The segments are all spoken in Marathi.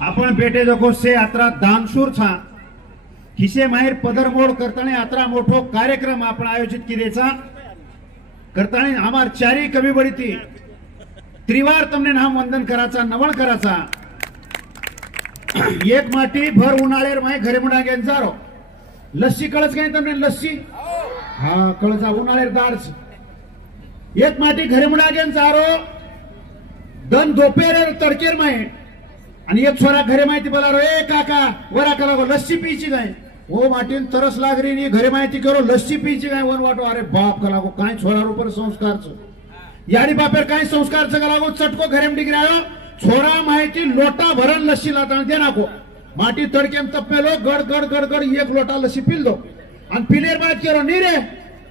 आपण पेटे देखो से यात्रा दानशूर था हिसे माहेर पदरमोड करताना यात्रा मोठो कार्यक्रम आपण आयोजित केलेचा करताना आमार चारी कमी बडीती त्रिवार तमने नाम वंदन कराचा नवण कराचा एक माटी भर उन्हाळेर माय घरे मुडा गेंजारो लस्सी कळच काय तमने लस्सी हा कळचा उन्हाळेर दारच एक माटी घरे मुडा गेंजारो दन दोपेर तडकेर माय आणि एक छोरा घरे माहिती बोलारो ए काका वरा करा लस्सी पीची काय ओ माटीन तरस लागरी नी घरे माहिती करो लस्सी पीची काय वन वाटो अरे बाप कला को काय छोरा ऊपर संस्कारच याडी बापेर काय संस्कारच कला चटको घरे डिगरायो छोरा माहिती लोटा भरण लस्सी लाता दे नाको माटी तडकेम तप्पेलो गड गड गड गड एक लोटा लस्सी पील दो आणि पिलेर बात करो नी रे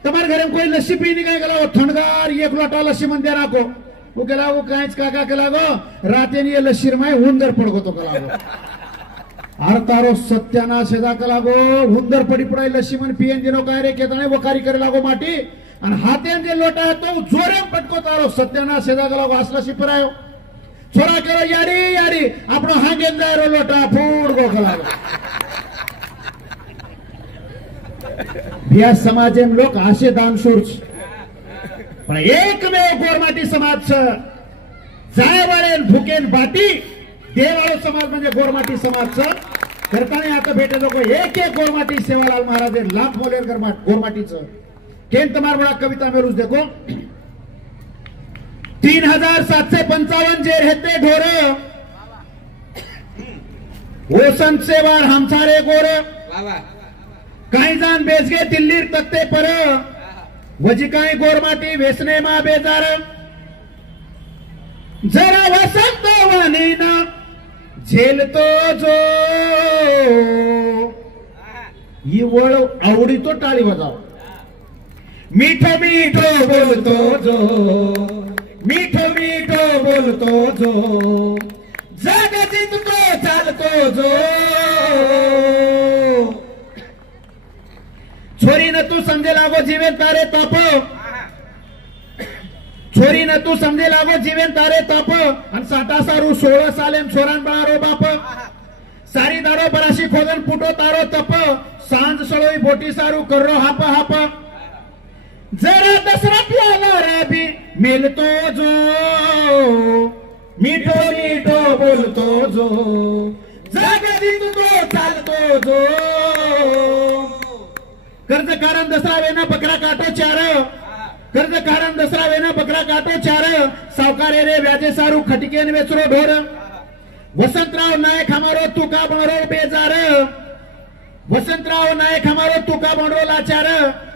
तुम्हारे घरे कोई लस्सी पीनी काय कला थंडगार एक लोटा लस्सी मन दे नाको वो कला वो कांच काका कला गो राते ये लस्सी माय हुंदर पडगो तो कला गो आर तारो सत्यानाश एदा कला गो हुंदर पडी पडाई लस्सी मन पियन दिनो काय रे केताने वकारी करे लागो माटी आणि हातेन जे लोटा तो जोरे पटको तारो सत्यानाश एदा कला गो असला शिपरायो छोरा करो यारी यारी आपनो हांगेन जायरो लोटा फूड गो कला गो भिया समाजेम लोक आशे दानशूर पण एकमेव गोरमाटी समाज जायवाळेन भुकेन बाटी देवाळो समाज म्हणजे गोरमाटी समाज करताना आता भेटे लोक एक एक गोरमाटी सेवालाल महाराज लाख मोलेर गोरमाटीच केन तुम्हार बड़ा कविता में रुस देखो 3755 जे रहते ढोर वो संत सेवार हम सारे गोर काही जान बेच गए दिल्ली तख्ते पर वजिकाई गोरमाटी वेसने मा बेजार जरा वसंत वाणी ना झेलतो जो ही वळ आवडी तो टाळी वाजाव मीठो मीठो बोलतो जो मीठो मीठो बोलतो जो जग जिंकतो चालतो जो छोरी न तू समजे लागो जीवन तारे ताप छोरी न तू समजे लागो जीवन तारे ताप आणि 60 सारू 16 सालेम छोरान बाळारो बाप सारी दारो बराशी खोदन पुटो तारो तप सांज सळोई बोटी सारू करो हाप हाप जरा दसरा प्याला राबी मेलतो जो मीठो मीठो बोलतो जो जग जिंकतो चालतो जो कर्ज कारण दसरा वेना बकरा काटो चार कर्ज कारण दसरा वेना बकरा काटो चार सावकारे रे व्याजे सारू खटकेन वेचरो ढोर वसंतराव नायक हमारो तुका बनरो बेजार वसंतराव नायक हमारो तुका बनरो लाचार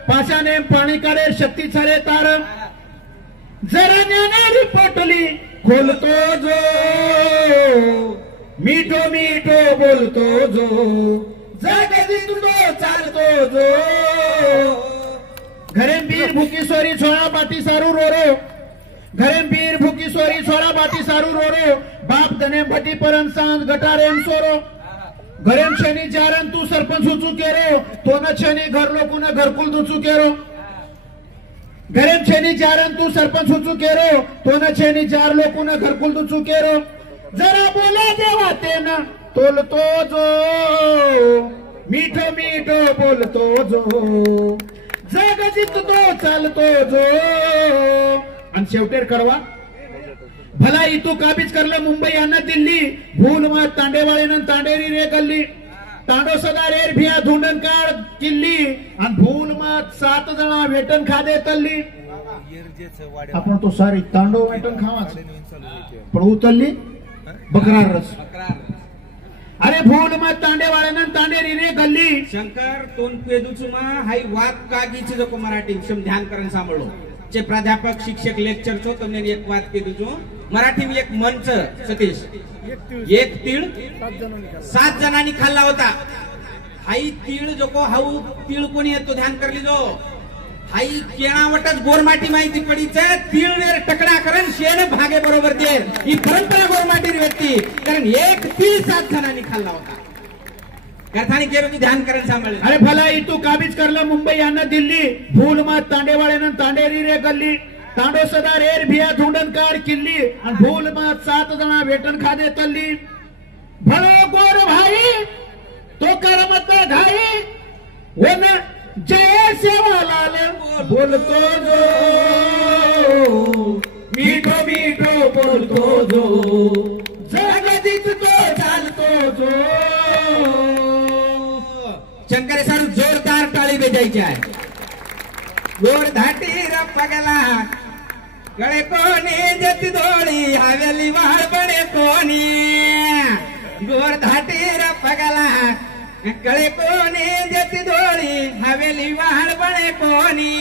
पाशाने पाणी काढे शक्ती छारे तार जरा ज्ञानारी पोटली खोलतो जो मीठो मीठो बोलतो जो जग जिंकतो चालतो जो घरेम बीर भूकी सोरी छोरा बाटी सारू रो रो घरेम बीर भूकी सोरी छोरा बाटी सारू रो रो बाप दने भटी परन सांज गटारेम सोरो घरेम शनी जारन तू सरपंच हुचू केरो तो न शनी घर लोकू न घरकुल दुचू केरो घरेम शनी जारन तू सरपंच हुचू केरो तो न शनी जार लोकू न घरकुल दुचू केरो जरा बोला जेवा ते ना तोलतो जो मीठो मीठो बोलतो जो जग जिंकतो चालतो जो आणि शेवटेर कडवा भला इतू काबीज करलं मुंबई यांना दिल्ली भूल मत तांडेवाळेनं तांडेरी रे गल्ली तांडो सदा रेर भिया धुंडन काळ किल्ली आणि भूल मत 7 जना वेटन खादे तल्ली आपण तो सारी तांडो वेटन खावाच पण उतरली बकरा रस अरे भूल मत तांडेवाळेनं तांडेरी रे गल्ली शंकर तोन पेदुचुमा हाई वाक कागीची जो मराठी शम ध्यान करून सांभाळो चे प्राध्यापक शिक्षक लेक्चर चो तुमने एक बात के दो मराठी में एक मंच सतीश एक तीळ 7 जणांनी खाल्ला होता हाई तीळ जो को हाऊ तीळ कोणी येतो ध्यान करली जो हाई केणावटच गोरमाटी माहिती पडीचे तीळ ने टकड़ा करन शेण भागे बरोबर दे ही परंपरा गोरमाटी व्यक्ती कारण एक तीळ 7 जणांनी खाल्ला होता करतानी केरो ध्यान करण सांभाळे अरे भला इतू काबीज करलं मुंबई यांना दिल्ली भूल मत तांडेवाळेनं तांडेरी रे गल्ली तांडो सदा रेर भिया धुंडन काळ किल्ली आणि भूल मत 7 जना वेटन खादे तल्ली भलो गोर भाई तो करमत घाई वन जय सेवालाल बोलतो जो मीठो मीठो बोलतो जो जग जिंकतो चालतो जो शंकरे साडू जोरदार टाळी बेजायची आहे. गोर धाटी रपगला गळे कोणी जती दोळी हवेली वाळ बडे कोणी गोर धाटी रपगला गळे कोणी जती दोळी हवेली वाळ बडे कोणी.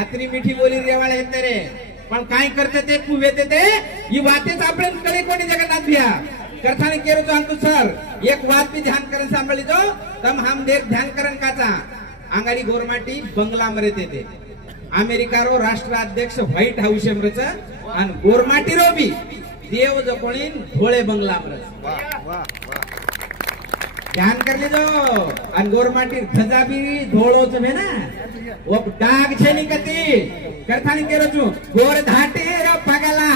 आतरी मिठी बोली रेवाळ येते रे पण काय करते ते खूप येते ते ही वातेच आपण कडे कोणी जगन्नाथ भिया करथाने केरो तो अंकुश सर एक बात भी ध्यान करन सांभळी जो तम हम देख ध्यान करन काचा आंगाडी गोरमाटी बंगला मरे ते अमेरिका रो राष्ट्राध्यक्ष व्हाईट हाऊस एमरच आणि गोरमाटी रो बी देव जो कोणी भोळे बंगला मरच ध्यान कर लीजो आणि गोरमाटी धजा बी धोळोच में ना वो डाग छेनी कती करथाने केरो छु गोर धाटे रो पगला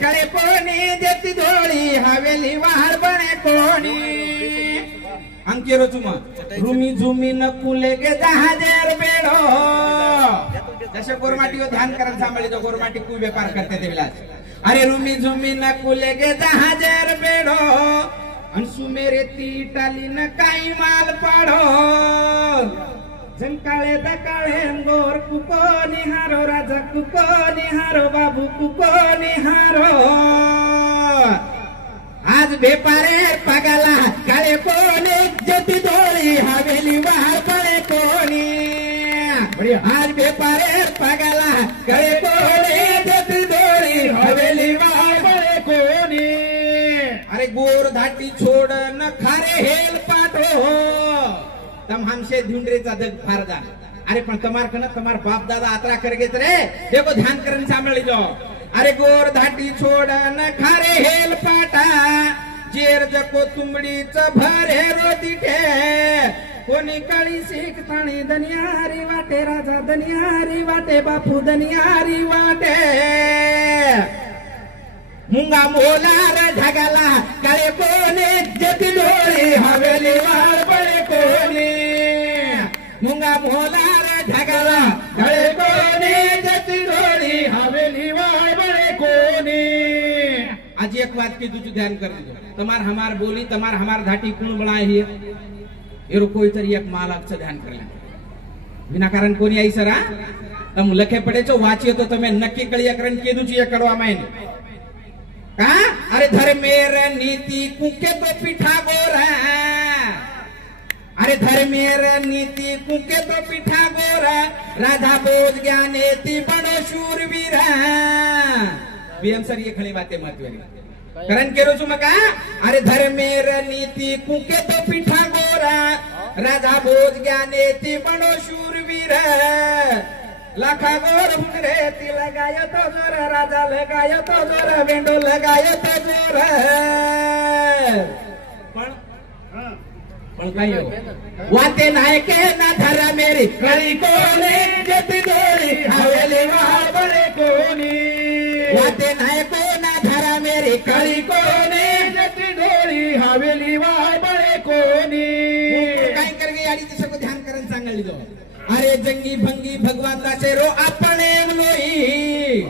कळे कोणी देती धोळी हवेली वाहर बने कोणी अंकेरो चुमा रूमी झुमी नकुले के जहाजेर बेडो जैसे गोरमाटी को ध्यान करन सांभळी तो गोरमाटी कोई व्यापार करते थे विलास. अरे रूमी झुमी नकुले के जहाजेर बेडो अनसु मेरे तीटाली न काही माल पाडो झंकाळे दकाळे गोर कुको निहारो राजा कुको निहारो बाबू कुको निहारो आज बेपारे पगला काळे कोणी जती धोळी हवेली वाहर पडे कोणी आज बेपारे पगला काळे कोणी जती धोळी हवेली वाहर पडे कोणी. अरे गोर धाटी छोड़ न खारे हेल पाठो तम हमसे ढूंढरेचा दग फारदा. अरे पण तमार बाप दादा आतरा कर गेत रे देखो ध्यान करन सांभळी जो. अरे गोर धाटी छोड़ न खारे हेल पाटा जेर जको तुंबडीच भरे रो दिठे कोणी काळी सीख ताणी दनियारी वाटे राजा दनियारी वाटे बापू दनियारी वाटे मुंगा मोलार ढगाला काळे कोणी जती डोळी हवेली वाळ बळे कोणी मुंगा मोलार ढगाला काळे कोणी जती डोळी हवेली वाळ बळे कोणी. आज एक बात की तुझे ध्यान कर दो तमार हमार बोली तमार हमार धाटी कौन बनाए ही एरो कोई तरी एक मालक ध्यान कर ले बिना कारण कोणी आई सरा तम लखे पड़े छो वाचियो तो तमे नक्की कळिया करन केदू छी करवा मायने का. अरे धर्मेर नीति कुके तो पिठा गोरा अरे धर्मेर नीति कुके तो पिठा गोरा राधा बोध ज्ञानेति बड़ो शूरवीर बीएम सर ये खड़ी बातें महत्वनी करण केरो छु मका. अरे धर्मेर नीति कुके तो पिठा गोरा राधा बोध ज्ञानेति बड़ो शूरवीर लाखा गोर भुंगरे ती लगायो तो जोर राजा लगायो तो जोर वेंडो लगायो तो जोर पण काय वाते नाय के ना धरा मेरी कळी कोणी जती डोळी हवेली वाळ बळे कोणी वाते नाय को ना धरा मेरी कळी कोणी जती डोळी हवेली वाळ बळे कोणी. काय करगे याडी तसं ध्यान करन सांगली दो. अरे जंगी भंगी भगवंताचे रो आपणे लोई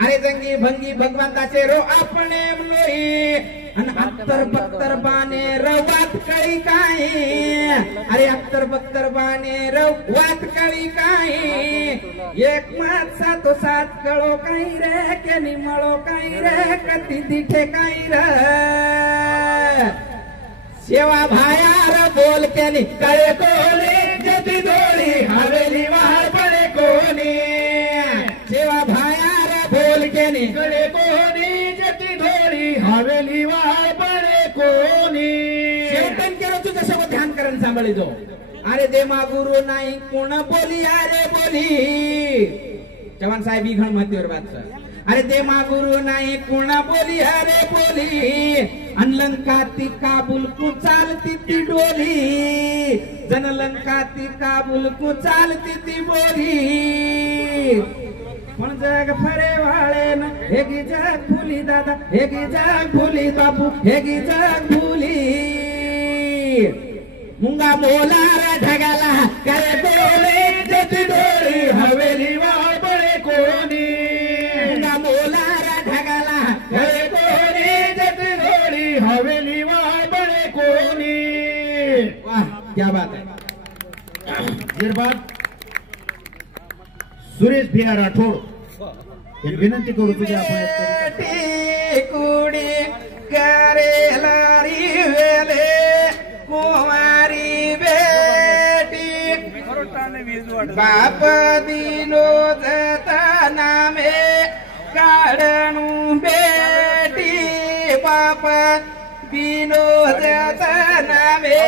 अरे जंगी भंगी भगवंताचे रो आपणे लोई अन अख्तर बख्तर बाने रवात कळी काही अरे अख्तर बख्तर बाने रवात कळी काही एक मात सातो सात कळो काही रे के निमळो काही रे कती दिठे काही रे सेवा भायार बोल केली कळे कोणी जती डोळी हवेली वाळ पडे कोणी सेवा भायार बोल केली कळे कोणी जती डोळी हवेली वाळ पडे कोणी. शेवटन केलं तू तसं ध्यान करण सांभाळी जो. अरे देमा गुरु नाही कोण बोली अरे बोली चव्हाण साहेब ही घण महत्वाची बात. अरे देमा गुरु नाही कोणा बोली अरे बोली अनलंका ती काबुल को चालती ती डोली जनलंका ती काबुल को चालती ती बोली पण जग फरे वाळेन हेगी जग फुली दादा हेगी जग फुली बापू हेगी जग फुली मुंगा मोलार ढगाला करे डोळे जती डोळी हवेली वाबळे कोणी मुंगा मोलार ढगाला करे डोळे जती डोळी हवेली वाबळे कोणी वाह क्या बात है निर्बाद सुरेश भिया राठोड हे विनंती करू तुझ्या कुडी करेला री वेले कुमारी बेटी बाप दिनो जता नामे काढणू बेटी बाप दिनो जता नामे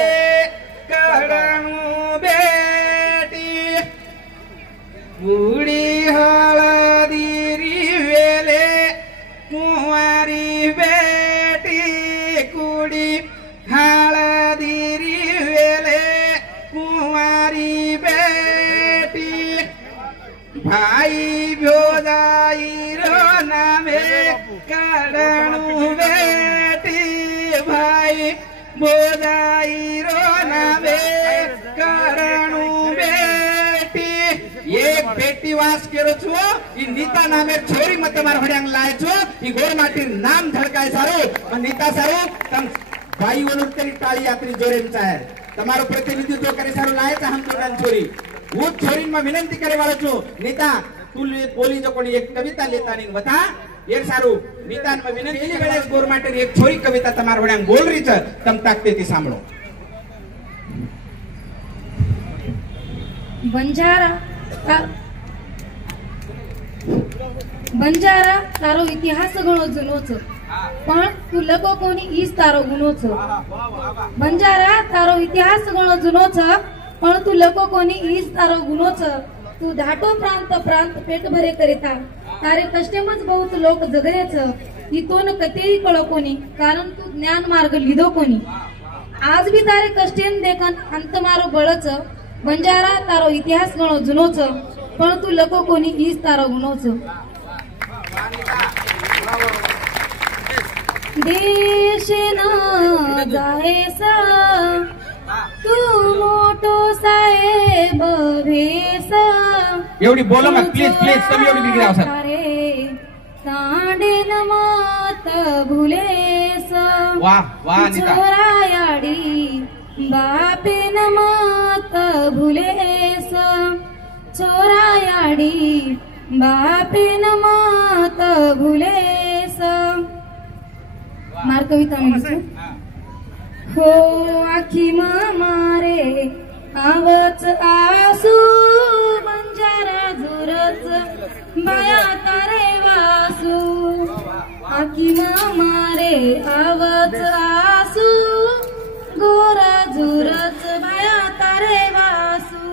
काढणू बेटी उडी हळदी रिवेले कुमारी बेटी कुडी हळदी रिवेले कुमारी बेटी भाई भोजाई रो नामे काढणू बेटी भाई भोजाई रो नामे काढणू एक बेटी वास करो छो ई नीता नामे छोरी मत मार हड्यांग लाय छो ई गोर माटी नाम धड़काय सारो नीता सारो तम भाई वनुर तेरी टाळी आपली जोरे चाहे તમારો પ્રતિનિધિત્વ કરે સારો લાય છે હમ તોડાન છોરી હું છોરી માં વિનંતી કરે વાળો છું नीता तू बोली जो कोणी एक कविता लेता नहीं बता एक सारू नीता में विनंती एली वेळेस गोर माटी एक छोरी कविता તમાર હड्यांग बोल रही छ तम ताकते ती सांभळो બંજારા તારો ઇતિહાસ ઘણો જૂનો છે પણ તું લગો કોની ઈસ તારો ગુનો છે બંજારા તારો ઇતિહાસ ઘણો જૂનો છે પણ તું લગો કોની ઈસ તારો ગુનો છે તું ધાટો પ્રાંત પ્રાંત પેટ ભરે કરેતા તારે કષ્ટેમાં જ बहुत लोक जगरे છે ઈ તો ન કતેય કળો કોની કારણ તું જ્ઞાન માર્ગ લીધો કોની आज भी तारे कष्टेन देखन अंत मारो बळ છે બંજારા તારો ઇતિહાસ ઘણો જૂનો છે પણ તું લગો કોની ઈસ તારો ગુનો છે देश ना जायसा तू मोठो साहेब भेस एवढी बोलो मग प्लीज प्लीज तुम्ही एवढी बिगडी आवसा कांडेन मात भुलेस वाह वाह नीता छोरायाडी बापेन मात भुलेस छोरायाडी बापेन मात भुलेस मार कविता हो आखी मारे आवच आसू बंजारा झुरच बाया तारे वासू आखी मारे आवच आसू गोरा झुरच बाया तारे वासू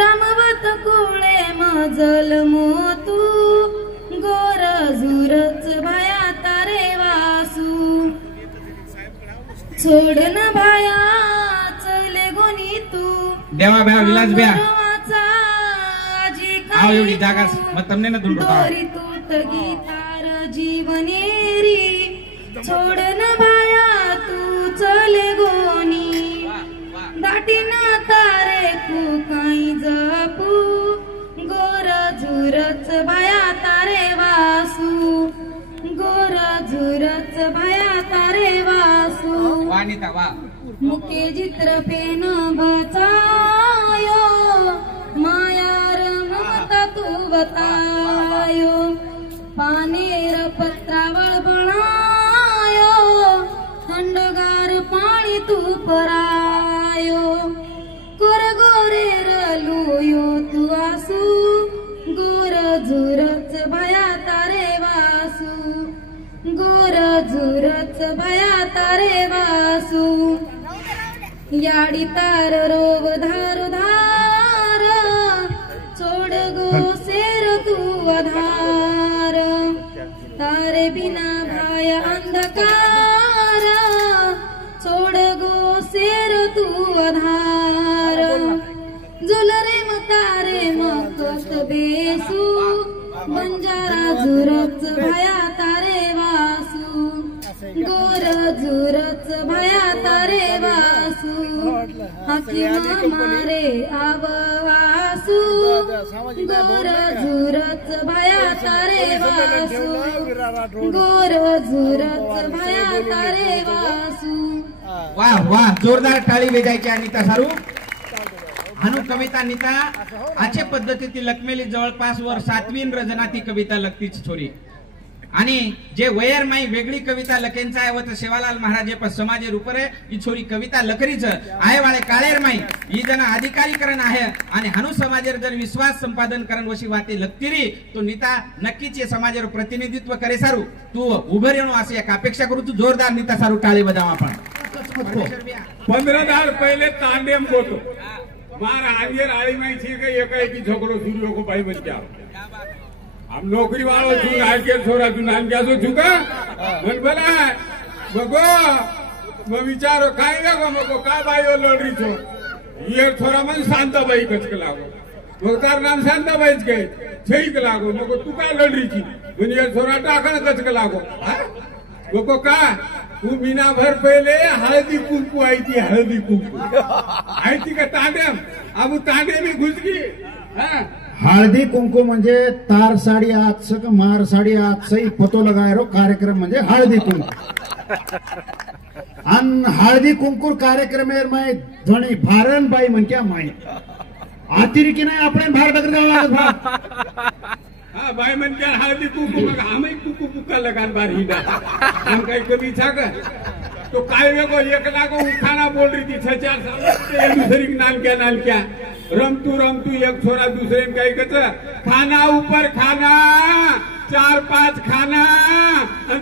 रामवत कुळे मजल मोतू गोर झुरच बाया तारे वासू छोडन भाया चले गोनी तू देवा भया विलास भया जी आओ एवढी जागा मग तमने ना दुंडो दोरी तूट गीतार जीवनेरी छोडन भाया तू चले गोनी दाटीन तारे कु काई जपू गोर झुरच बाया तारे वासू गोर झुरच बाया तारे वासू वानिता वा मुके चित्र पेन बचायो मायार ममता तू बतायो पानेर पत्रावळ बनायो थंडगार पाणी तू परायो कोर गोरे रलुयो तू आसू गोर झुरच बाया तारे वासू गोर झुरच बाया तारे वासू याडी तार रोग धार धार छोड गो सेर तू वधार तारे बिना भाय अंधकार छोड गो सेर तू वधार जुलरे मतारे मकत बेसू जुरच भया तारे वासू गोर जुरच भया तारे वासू हाकिम मारे आवासू गोर जुरच भया तारे वासू गोर जुरच भया तारे वासू. वाह वाह, जोरदार टाळी वेजायची अनिता सारू. हानू कविता नीता आचे पद्धतीतील लकमेली जवळपास वर 7वी रजना ती कविता लकतीच छोरी आणि जे वयर माई वेगळी कविता लकेंचा आहे व तर सेवालाल महाराज पर समाजे रूपरे ही छोरी कविता लकरीच आहे वाळे काळेर माई ही जन अधिकारीकरण आहे आणि हानू समाजेर जर विश्वास संपादन करण वशी वाते लकतीरी तो नीता नक्कीच या समाजेर प्रतिनिधित्व करे सारू. तू उभं येणो असे एक अपेक्षा करू. तू जोरदार नीता सारू टाळी बजाव आपण. 15 पहले तांडेम बोतो मार आंजेर आड़ी में छे के एकाएकी झगड़ो शुरू हो भाई बन क्या हम नौकरी वालों छु आज के छोरा तू नाम क्या सो छुका मन बोला बगो म विचारो काय लगो मको का बायो लड़ी छो ये छोरा मन शांताबाई कचक लागो मग तार नाम शांताबाईच गए छईक लागो मको तू काय लड़ी छी मन ये छोरा टाकण कचक लागो मको का तू मीना भर पहले हळदी कुंकू आई थी हळदी कुंकू आई थी का तांडेम अब तांडे में घुस गई. हळदी कुंकू म्हणजे तार साडी आजचं का मार साडी आजचं पतो लगायरो कार्यक्रम म्हणजे हळदी कुंकू आणि हळदी कुंकूर कार्यक्रम ध्वनी भारण बाई म्हणत्या माई अतिरिक्त नाही आपण भार डगर द्यावं लागत. हाँ भाई मन क्या हळदी कुंकू मग आम्ही कुंकू पुका लगान बार ही हम काही कमी छा का तो काय वेगो एक लाखो उठाना बोल रही थी 6-4 साल दूसरी नाल क्या रमतू एक छोरा दूसरे में कही कच खाना ऊपर खाना 4-5 खाना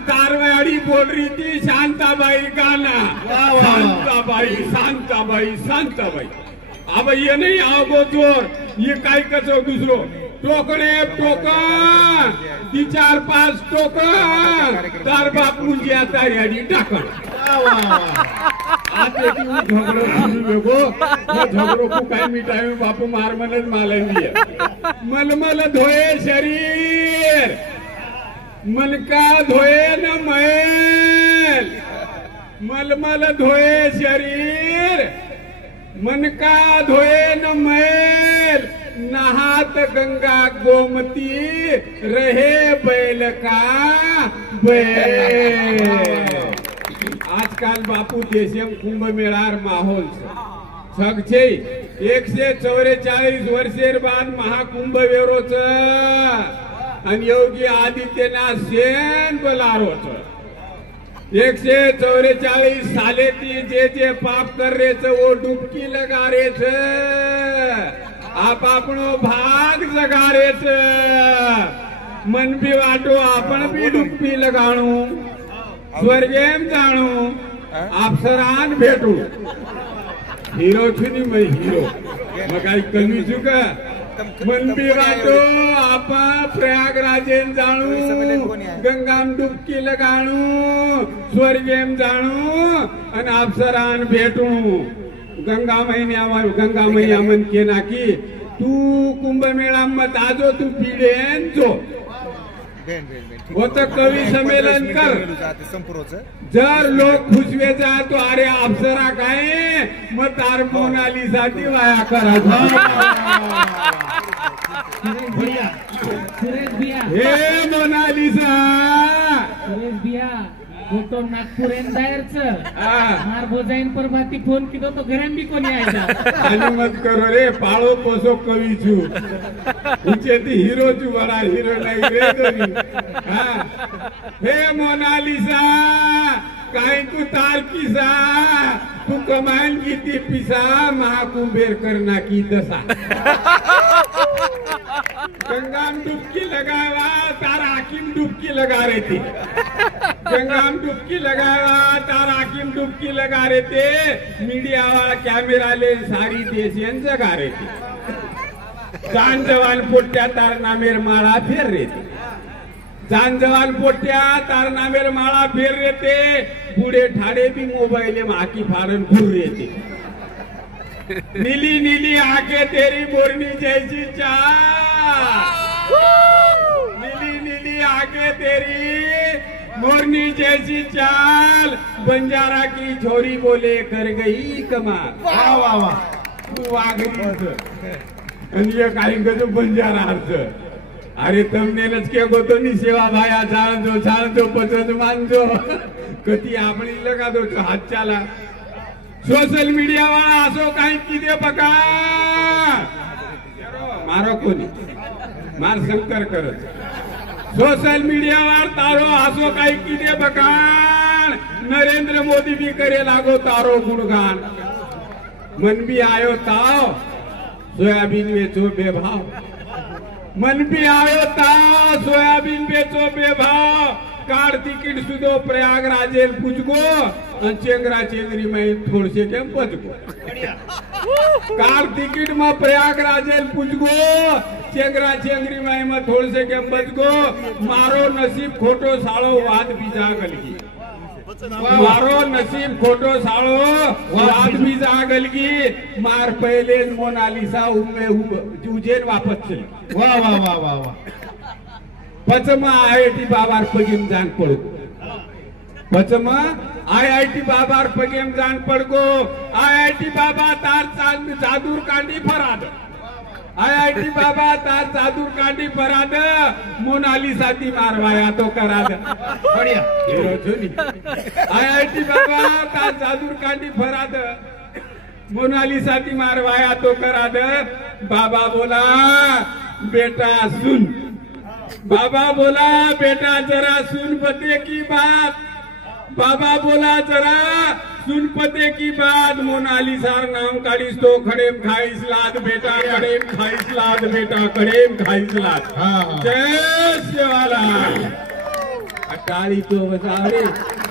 तारवाड़ी बोल रही थी शांताबाई गाना शांताबाई अब ये नहीं आओ जोर ये काय कचो दूसरो टोकणे टोकन 4-5 टोकन तार बाप मुंजी आता याडी टाकण आते की झगड़ो शुरू हो झगड़ो को काय मिटावे बापू मार मनज मालेंदी मलमल धोए शरीर मन का धोए न मैल मलमल धोए शरीर मन का धोए न मैल नहात गंगा गोमती रहे बैल का बैल. आजकाल बापू देशम कुंभ मेळार माहोल छग छे 144 वर्षेर बाद महाकुंभ वेरोच आणि योगी आदित्यनाथ सेन बलारोच 144 साले ती जे पाप कर रे वो डुबकी लगा रे आप आपनो भाग जगा रे मन भी वाटो आपण भी डुबकी लगाणू स्वर्गेम जाणू अप्सरान भेटू हीरो छुनी मैं हीरो मग काही कमी चुका मन भी वाटो आप प्रयागराजेन जाणू गंगाम डुबकी लगाणू स्वर्गेम जाणू आणि अप्सरान भेटू. गंगा मैया मन के ना की तू कुंभ मेळा मत आजो तू पिढेन जो होत कवी संमेलन कर जर लोक खुशवे जा तो अरे अप्सरा काय मग तार मोनालिसा ती वाया करा हे मोनालिसा फोटो नागपूर मार भोजाइन पर बाती फोन किदो तो घरान भी कोणी आयला आणि मत करो रे पाळो पोसो कवी छु उचे ती हीरो छु बडा हीरो नाही रे दोनी. हे मोनालिसा काय तू तार किसा तू कमाल किती पिसा महाकुंभेर करना की दशा गंगाम डुबकी लगावा तारा हाकिम डुबकी लगा रहे थे गंगाम डुबकी लगावा तारा हाकिम डुबकी लगा रहे थे मीडिया वाला कैमरा ले सारी देशियन जगा रहे थे जान जवान पोट्या तार नामेर माळा फेर रहे थे जान जवान पोट्या तार नामेर माळा फेर रहे थे बूढ़े ठाड़े भी मोबाइल में आकी फाड़न घूर रहे थे. नीली नीली आंखें तेरी मोरनी जैसी चाह नीली नीली की आगे तेरी मोरनी जैसी चाल बंजारा की छोरी बोले कर गई कमाल वा वा वा आणि काही गजब बंजारा अर्थ अरे तमनेलच के गोतो नि सेवा भाया चालतो पचत मानजो कधी आपली लगा दो हात चाला सोशल मीडिया वाला असो काही किदे बघा मारो कोणी मार शंकर करत सोशल मीडियावर तारो असो काही किदे बखाण नरेंद्र मोदी भी करे लागो तारो गुणगान मन भी आयो ताव सोयाबीन वेचो बेभाव मन भी आयो ताव सोयाबीन बेचो बेभाव कार तिकीट सुधो प्रयागराजेल पूजगो चेंगरा चेंगरी में थोड़से केम पचगो कार तिकीट में प्रयागराजेल पूजगो चेंगरा चेंगरी में थोड़से केम बचगो मारो नसीब खोटो साळो वाद बीजा गलगी मारो नसीब खोटो साळो वाद बीजा गलगी मार पहले मोनालिसा उजेन वापस चल वा वा वा वा वा पचमा IIT बाबार पगेम जान पडगो पचमा IIT बाबार पगेम जान पडगो IIT बाबा तार जादूर कांडी फराद IIT बाबा तार जादूर कांडी फराद मोनालिसा ती मारवाया तो कराद बढ़िया IIT बाबा तार जादूर कांडी फराद मोनालिसा ती मारवाया तो कराद बाबा बोला बेटा सुन बाबा बोला बेटा जरा सुन पते की बात बाबा बोला जरा सुन पते की बात मोनालिसार नाम काढीस तो खडेम खाईस लाद बेटा कडेम खाईस लाद बेटा कडेम खाईस लाद जय शिवालाल टाळी तो बजावरे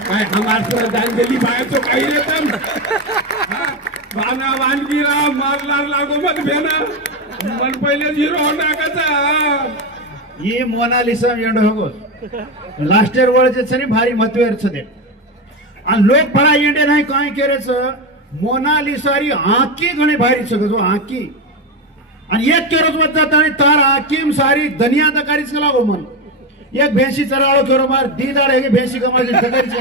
काय हमार श्रद्धांजली बायचो काही रे तम वाना वानगीरा मारलार लागो मत भेना मन पहिले झिरो होणार कसा ये मोनालिसा एंड होगो लास्ट इयर वर्ल्ड सरी भारी महत्व छे आणि लोक बड़ा एंडे नाही काय केरेच मोनालिसारी आंकी घणे भारी छे जो आंकी आणि एक केरोज मत जाता आणि तार आंकीम सारी दुनिया तकारीच लागो मन एक भैंसी चराळो केरो मार दीदाड़ है भैंसी कमाजी तकारीच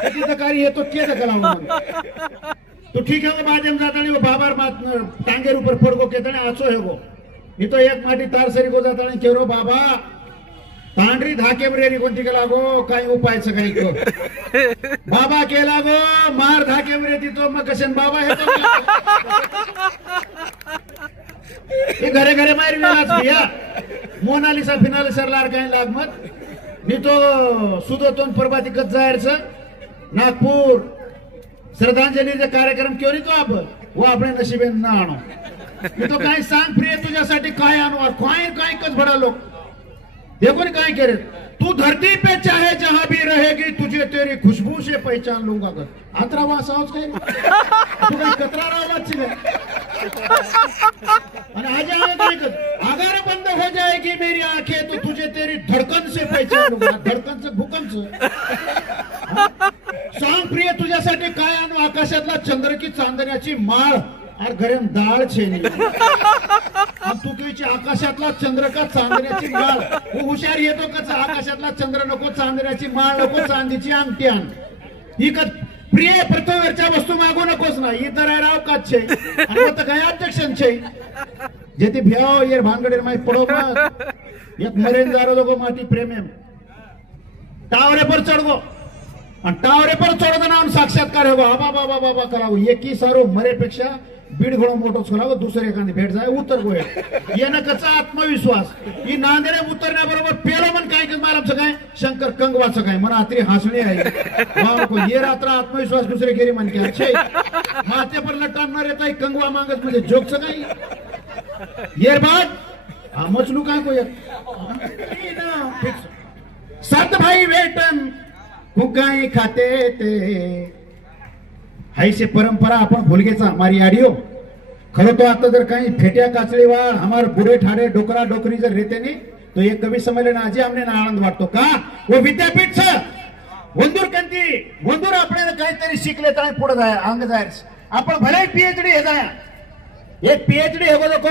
किती तकारी है तो के तकलाव मन तो ठीक है बाजम जाता नहीं बाबार बात टांगेर ऊपर पड़गो केतने आचो हेगो नहीं तो एक माटी तार सरी को जाता नहीं केरो बाबा तांडरी धाके मरेरी कोणती के लागो काही उपाय काही को बाबा के लागो मार धाके मरेती तो मग कशन बाबा है तो ये घरे घरे मारी विलास भैया मोनालिसा फिनालिसा लार काही लाग मत नहीं तो सुदोतोन प्रभाती कच जाहिर नागपुर श्रद्धांजली कार्यक्रम क्यों नहीं तो आप वो अपने नशीबे ना आणो मी तो काय सांग प्रिय तुझ्यासाठी काय आणू और काय कच बड़ा लोग देखो नहीं काय करे तू धरती पे चाहे जहां भी रहेगी तुझे तेरी खुशबू से पहचान लूंगा कर आत्रा वास आवाज काय तू काय कतरा आवाज छे आणि आज आवे काय कर अगर बंद हो जाएगी मेरी आंखें तो तुझे तेरी धड़कन से पहचान लूंगा धड़कन से भूकंप से सांग प्रिय तुझ्यासाठी काय आणू आकाशातला चंद्र की चांदण्याची माळ और घरेम दाळ छेनी तू तुझी आकाशातला चंद्र का चांदण्याची माळ वो हुशार येतो का आकाशातला चंद्र नको चांदण्याची माळ नको चांदीची अंगठी आण ही का प्रिय पृथ्वीवरच्या वस्तू मागू नकोस ना ही तर राव का छे आणि वो तो गया अध्यक्षन छे जेती भ्याव ये भांगडे माई पडो मत एक मरेन जारो लोगो माटी प्रेमेम टावरे पर चढ़गो टावरे पर चढ़ो ना साक्षात्कार होगो बाबा बाबा बाबा करावो ये की सारो मरे पेक्षा बीड घोडो मोठो छलावो दुसरे एखादी भेट जाय उतर गोय येना कचा आत्मविश्वास ही नांदेरे उतरण्याबरोबर पेलो मन काय माराचं काय शंकर कंगवाचं काय मना आत्री हसणे आहे वाव को ये रात्र आत्मविश्वास दुसरे गेरी मन के छे माथे पर लटान न रहता कंगवा मांगत म्हणजे जोकचं काय ये बाद मचलू काय को सात भाई वेटन कुकाई खाते ते ऐसे परंपरा अपन भूल गए हमारी आडियो खरो तो आता जर कहीं फेटिया काचड़ीवाड़ हमारे बुढ़े ठाड़े डोकरा डोकरी जर रहते नहीं तो ये कवि सम्मेलन आज हमने ना आनंद वाटतो का वो विद्यापीठ वंदूर कंती वंदूर आपल्याला काहीतरी शिकले तर पुढे जाय अंग जायर आपण भले PhD हे जाय एक PhD हे लोक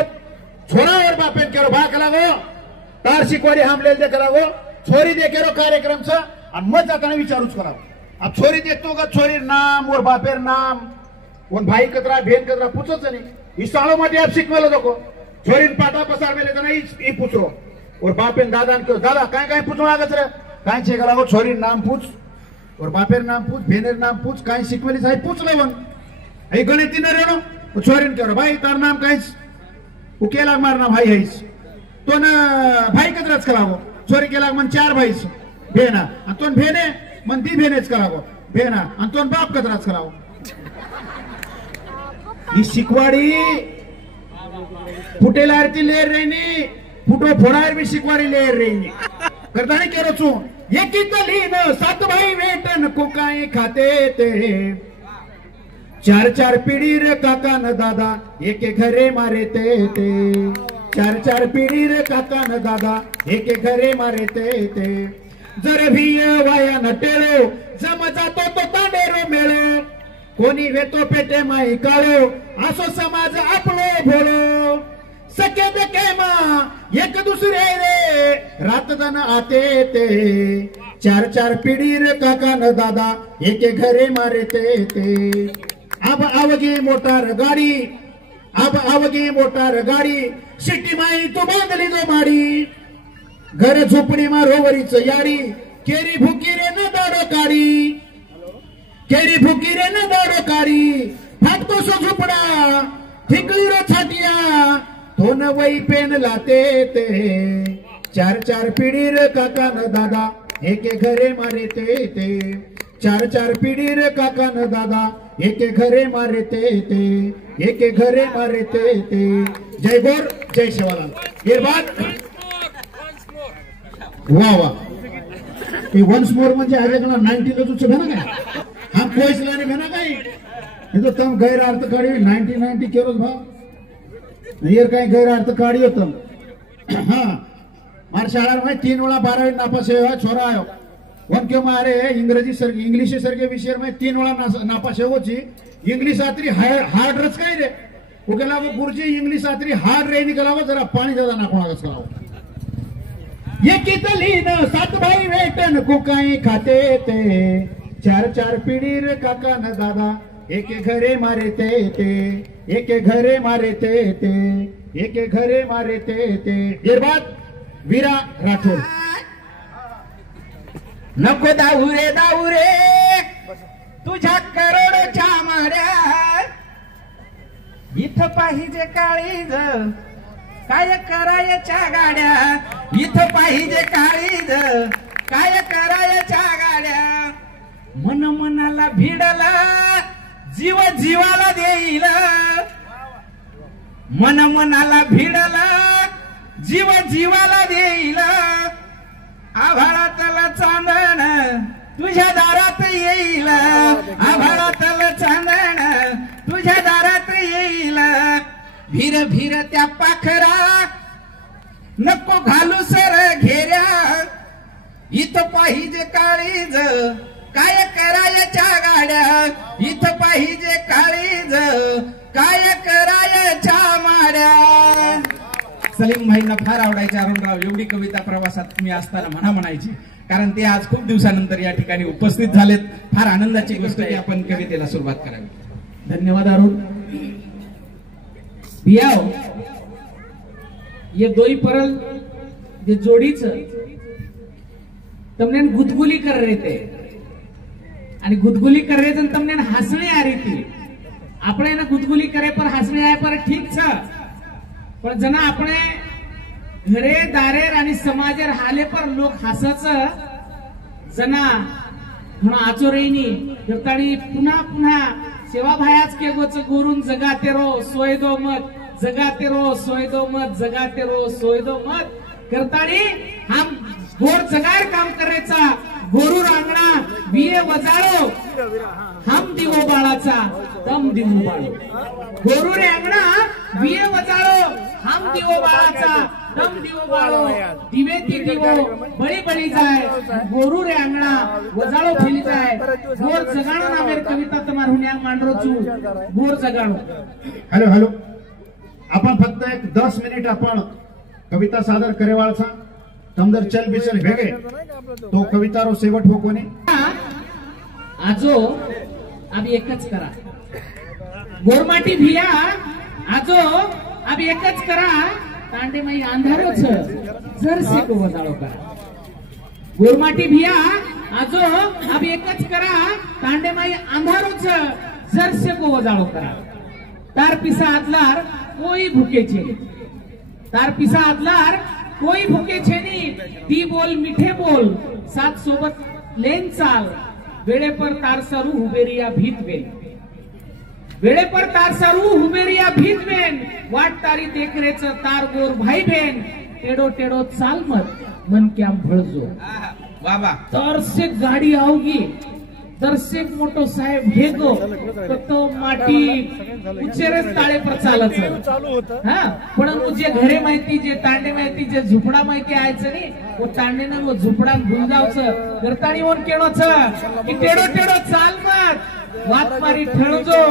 छोरावर बापेन केलो बा कला गो तार शिकवाडी हमलेल दे करावो छोरी दे केरो कार्यक्रम छ आणि मत जाताना विचारूच करावं अब छोरी देखतो का छोरी नाम और बापेर नाम और भाई कतरा बहन कतरा पूछच नाही ई शाळो मध्ये आप शिकवलं नको छोरीन पाटा पसार मेले तर नाही ई पूछरो और बापेन दादा के दादा काय काय पूछो लागत रे काय छे करावो छोरी नाम पूछ और बापेर नाम पूछ बहनेर नाम पूछ काय शिकवली साहेब पूछ लेवन आई गणित न रेनो छोरीन केरो भाई तार नाम काय उकेला मारना भाई हैस तो न भाई कतराच करावो छोरी केला मन 4 भाईस भेना आणि तो भेने मन ती भेनेच करावो भेना आणि तो बाप कतराच करावो ही शिकवाडी फुटेल आरती लेर रेनी फुटो फोडार भी शिकवाडी लेर रेनी करतानी केरो चू एकी तलीन 7 भाई वेटन को काय खाते ते 4 पिढी रे काका न दादा एके घरे मारे ते 4 पिढी रे काका न दादा एके घरे मारे ते जर भी वाया न टेळो जम जातो तो तांडेरो मेळो कोणी वेतो पेटे माई काळो असो समाज आपलो भोळो सके देखे मा एक दुसरे रे रात दन आते ते 4 पिढी रे काका न दादा एके घरे मारे ते अब आवगी मोटार गाडी सिटी माई तू बांधली जो माडी घर झोपडी मा रोवरीच याडी केरी भुकी रे न दाडो काडी फाटतो सो झोपडा ठिकली रो छाटिया तो न वही पेन लाते ते 4 पिढी रे काका न दादा एके घरे मारे ते 4 पिढी रे काका न दादा एके घरे मारे ते एके घरे मारे ते जय बोर जय शिवालाल ये बात वा ये वंस मोर म्हणजे आगे कना 90 ला तुझ भेना काय हम कोइस लाने भेना काय ये तो तुम गैर अर्थ काढी 90 केरोस भाव येर काय गैर अर्थ काढी होतम हां मार शाळा में 3 वेळा 12वी नापास है छोरा आयो वन के मारे इंग्लिश सरके विषय में 3 वेळा नापास होची इंग्लिश आतरी हार्ड रच काय रे ओकेला वो गुरुजी इंग्लिश आतरी हार्ड रे निकलावो जरा पाणी ज्यादा नाखोणागस करावो ये कितलीन 7 भाई वेटन को काय खाते ते 4 पिढी रे काका न दादा एके घरे मारे ते एके घरे मारे ते एके घरे मारे ते ये बात वीरा राठोड नको दाऊरे तुझ्या करोडच्या माऱ्या इथं पाहिजे काळीज काय करायच्या गाड्या इथं पाहिजे काळीज काय करायच्या गाड्या मन मनाला भिडला जीव जीवाला देईल मन मनाला भिडला जीव जीवाला देईल आभाळातला चांदण तुझ्या दारात येईल आभाळातला चांदण तुझ्या दारात येईल भीर भीर त्या पाखरा नको घालू सर घेऱ्या इथं पाहिजे काळीज काय करायच्या गाड्या इथं पाहिजे काळीज काय करायच्या माड्या सलीम भाईंना फार आवडायचे अरुणराव एवढी कविता प्रवासात तुम्ही असताना म्हणायची कारण ते आज खूप दिवसानंतर या ठिकाणी उपस्थित झालेत फार आनंदाची गोष्ट की आपण कवितेला सुरुवात करावी धन्यवाद अरुण बियाओ ये दोई परल जे जोडीच तमने गुदगुली कर रहे थे आणि गुदगुली कर रहे थे तमने हंसने आ रही थी આપણે એને ગુદગુલી કરે પર હસને આય પર ઠીક છે પણ जना આપણે घरे दारेर आणि समाजेर हाले पर लोक हसच जना म्हणून आचोरेनी करताडी पुन्हा पुन्हा सेवा भायाच के गोच गुरुन जगाते रो सोयदो मत जगाते रो सोयदो मत जगाते रो सोयदो मत करताडी हम गोर जगार काम करायचा गोरू रांगणा बिये वजाळो हम दिवो बाळाचा दम दिवो बाळो गोरू रांगणा बिये वजाळो हम दिवो बाळाचा दम दिवो बाळो दिवे ती दिवो बळी बळी जाय गोरू रांगणा वजाळो फेली जाय गोर जगाणो नामेर कविता तमार हुन्या मांडरो चू गोर जगाणो हॅलो आपण फक्त एक 10 मिनिट आपण कविता सादर करेवाळचा तमदर चल बिचल भेगे तो कवितारो सेवट हो कोणी आजो अब एकच करा गोरमाटी भिया आजो अब एकच करा तांडे माई अंधारोच जरसे को वजाळो करा गोरमाटी भिया आजो अब एकच करा तांडे माई अंधारोच जरसे को वजाळो करा तार पिसा आदलार कोई भूके छे तार पिसा आदलार कोई भूके छे नी ती बोल मिठे बोल सात सोबत लेन चाल वेळे पर तार सरू हुबेरिया भीत वेन वेळे पर तार सरू हुबेरिया भीत वेन वाट तारी देखरेच तार गोर भाई बेन टेडो टेडो चाल मत मन क्या भळजो बाबा तर से गाडी आवगी तर से मोटो साहेब हेगो तो माटी उचेरच ताळे पर चालच हा पण मुझे घरे माहिती जे तांडे माहिती जे झुपडा माहिती आयचं नी वो तांडे ना वो झुपडा भूल जावचं करताणी ओन केणोच की टेडो टेडो चाल मत वात मारी ठळजो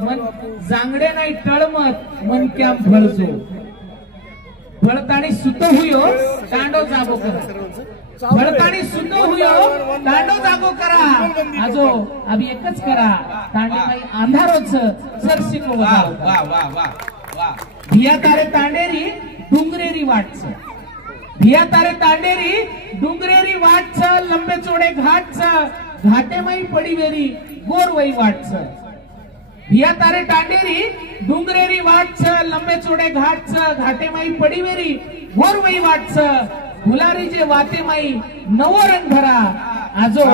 मन जांगडे नाही टळमत मन क्या भळजो भळताणी सुतो हुयो तांडो जागो करा भळताणी सुतो हुयो तांडो जागो करा आजो अभी एकच करा तांडे माई अंधारोच सरसी को वाह वजाळो वाह वाह वाह वाह भिया तारे तांडेरी डुंगरेरी वाटच भिया तारे तांडेरी डुंगरेरी वाटच लंबे चोडे घाटच घाटे माई पडीवेरी गोरवई वाटच भिया तारे तांडेरी डुंगरेरी वाटच लंबे चोडे घाटच घाटे माई पडीवेरी गोरवई वाटच भुलारी जे वाते माई नवो रंग भरा आजो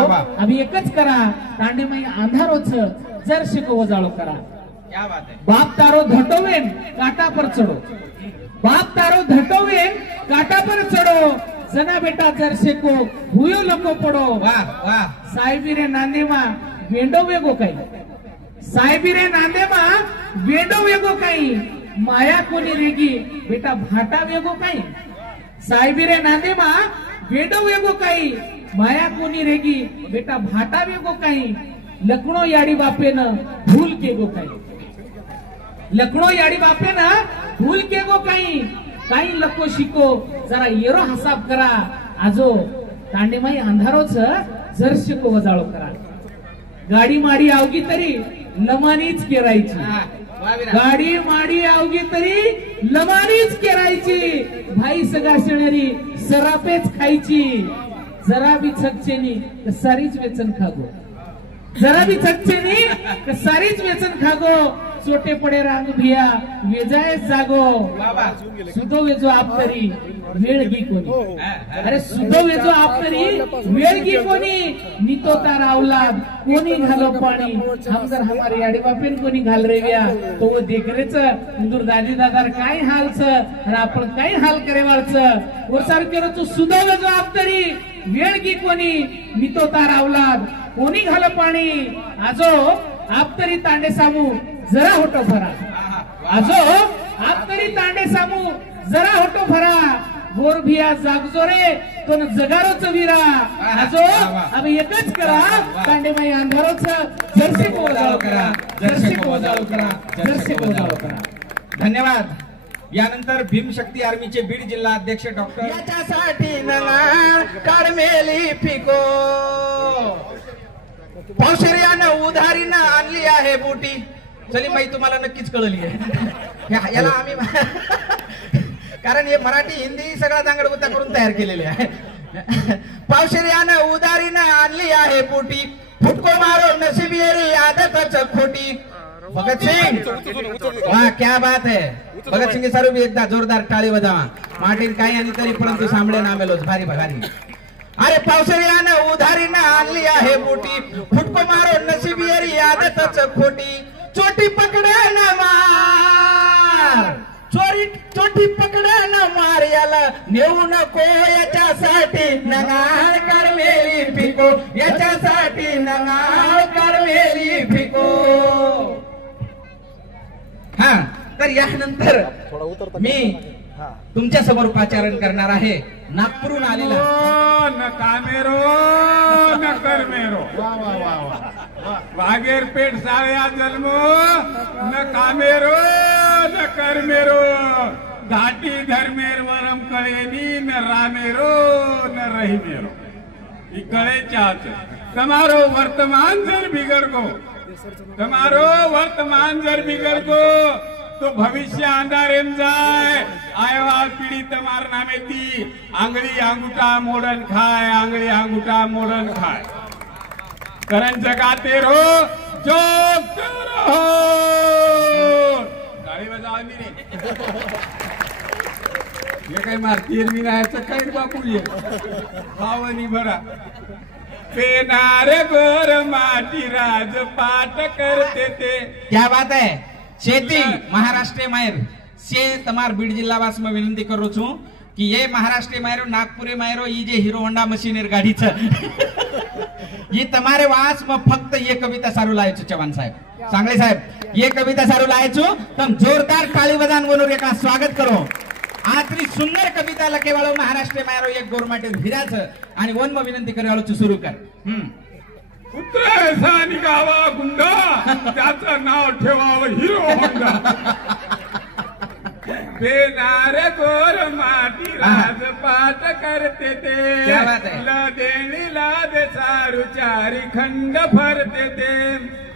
अभी एकच करा तांडे माई अंधारोच जरसे को वजाळो करा क्या बात है बाप तारो धटोवेन काटा पर चढो बाप तारो धटोवेन काटा पर चढो जना बेटा जरसे को हुयो लको पडो वाह वाह साहेबीरे नांदेमा वेंडो वेगो काही साहेबीरे नांदेमा वेंडो वेगो काही माया कोणी रेगी बेटा भाटा वेगो काही साहेबीरे नांदेमा वेंडो वेगो काही माया कोणी रेगी बेटा भाटा वेगो काही लखनो याडी बापेनं भूल के गो काही लखनो याडी बापेनं भूल के गो काही लको शिको जरा येरो हसाब करा आजो तांडेमाई अंधारोच जरसे को वजाळो करा गाडी माडी आवगी तरी लमानीच केरायची गाडी माडी आवगी तरी लमानीच केरायची भाई सगा शेणेरी सरापेच खायची जरा बी छकचेनी तर सारीच वेचन खागो जरा बी छकचेनी सारीच वेचन खागो चोटे पडे रांग भिया वेजाय जागो सुदो वेजो आपतरी वेळ गी कोणी अरे सुदो वेजो आपतरी वेळ गी कोणी नितो तार औलाद कोणी घालो पाणी हम जर हमारे आडी बापेन कोणी घाल रेव्या तो वो देखरेच इंदूर दादी दादार काय हालच अरे आपण काय हाल करेवाळच वो सारखेरो तू सुदो वेजो आपतरी वेळ गी कोणी नितो तार औलाद कोणी घालो पाणी आजो आपतरी तांडे सामू जरा होटो भरा आजो आपतरी तांडे सामू जरा होटो भरा गोर भिया जागजो रे तो जगारोच वीरा आजो अभी एकच करा तांडे माई अंधारोच जरसे को वजाळो करा जरसे को वजाळो करा जरसे को वजाळो करा धन्यवाद यानंतर भीमशक्ती आर्मीचे बीड जिल्हा अध्यक्ष डॉक्टर याच्यासाठी नना कडमेली पिको पावशेरियानं उधारीनं आणली आहे बोटी चली माई तुम्हाला नक्कीच कळली आहे याला आम्ही कारण हे मराठी हिंदी सगळा दांगडगुत्ता करून तयार केलेले आहे पावशेरियानं उधारीनं आणली आहे बोटी फुटको मारो नशिबियरी आदतच खोटी भगत सिंग वाह क्या बात है भगत सिंग सारू भी एकदा जोरदार टाळी बजावा मार्टिन काही आणि तरी परंतु सामळे नामेलोच भारी भारी अरे पावसाळ्यानं उधारीनं आणली आहे बोटी फुटको मारो नशिबियरी आदतच खोटी चोटी पकडे ना मार चोटी पकडे ना मार याला नेऊ नको याच्यासाठी नगाळ करमेली पिको याच्यासाठी नगाळ करमेली पिको हा तर यानंतर मी तुमच्या समोर पाचारण करणार आहे नागपूरहून आलेला न कामेरो न करमेरो वागेरपेठ साळ्या जन्मो न कामेरो न करमेरो घाटी धर्मेर वरम कळेनी न रामेरो न रहीमेरो ई कळे चाहत તમારો વર્તમાન જર बिगड़ गो તમારો વર્તમાન જર बिगड़ गो तो भविष्य अंधारेम जाय आयवाल पीढ़ी तमार नामे ती आंगली अंगूठा मोड़न खाए आंगली अंगूठा मोड़न खाए करण जगाते रहो जो रहो गाड़ी बजाओ मेरी ये काही मारतीर मी नाही काही बापू ये खावनी भरा पेनारे गोर माटी राज पाठ करते थे क्या बात है शेती महाराष्ट्र मायर से तमार बीड जिल्लावास में विनंती करू छू कि ये महाराष्ट्र मायरो नागपुरे मायरो ये जे हीरो होंडा मशीनर गाड़ी छ ये तमारे वास में फक्त ये कविता सारू लायचो चव्हाण साहेब सांगळे साहेब ये कविता सारू लायचो तम जोरदार ताली बजान बोलून एका स्वागत करो आतरी सुंदर कविता लकेवाळो महाराष्ट्र मायरो एक गोरमाटे भिराच आणि वन में विनंती करेवाळो सुरू कर पुत्र असा निघावा गुंडा त्याचं नाव ठेवावं हिरो होंडा पेनारे गोर माटी राजपाट करते ते लदेणी लाद सारू चारी खंड भरते ते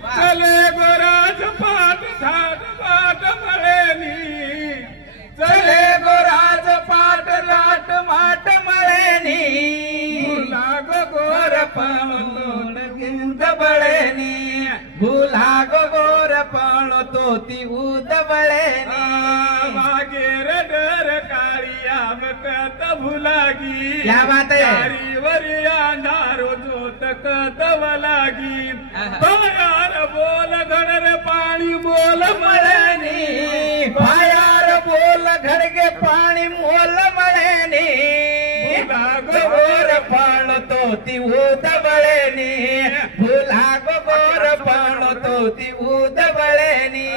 चले गोराज पाट थाट पाट मळेनी चले गोराज पाट लाट माट मळेनी लागो गोर पाळून गिंद बळेनी भुलागो गोर पाळो तो ती उदबळेनी वागेर डर काळिया कत भुलागी क्या बात है वरी अंधारो जोत कत वलागी बायार बोल घडर पाणी बोल मळेनी बायार बोल घडगे पाणी मोल मळेनी गोर पाळो तो ती उदबळेनी भुलागो गोर पाळो तो ती उदबळेनी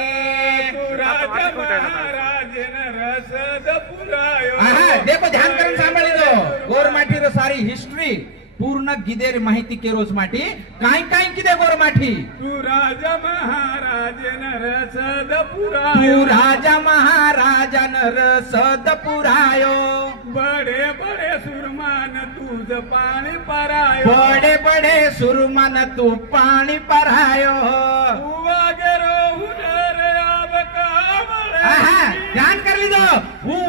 देखो ध्यान करून सांभाळी दो गोरमाठी रो सारी हिस्ट्री पूर्ण गिदेर माहिती के रोज माठी काय काय किदे गोरमाठी तू राजा महाराज नरसद पुरायो तू राजा महाराजा नरसद पुरायो बडे बडे सुरमान तुझ पाणी परायो बडे बडे सुरमान तू पाणी परायो वागेरो हुनर अब कामळे ध्यान कर लीजो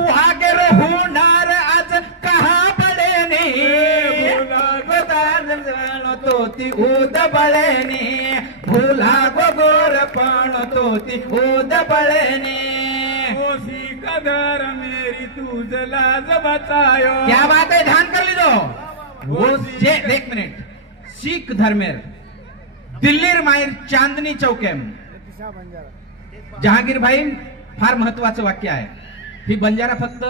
वागेरो हुनर आज कहा बडे ने तो ती उदबळेनी भुला गोर पण तो ती उदबळेनी ओसी कदर मेरी तुझ लाज बचायो क्या बात है ध्यान कर लीजो वो जे एक मिनिट सिख धर्मेर दिल्लीर मायर चांदनी चौकेम जहांगीर भाई फार महत्वाचं वाक्य आहे ही बंजारा फक्त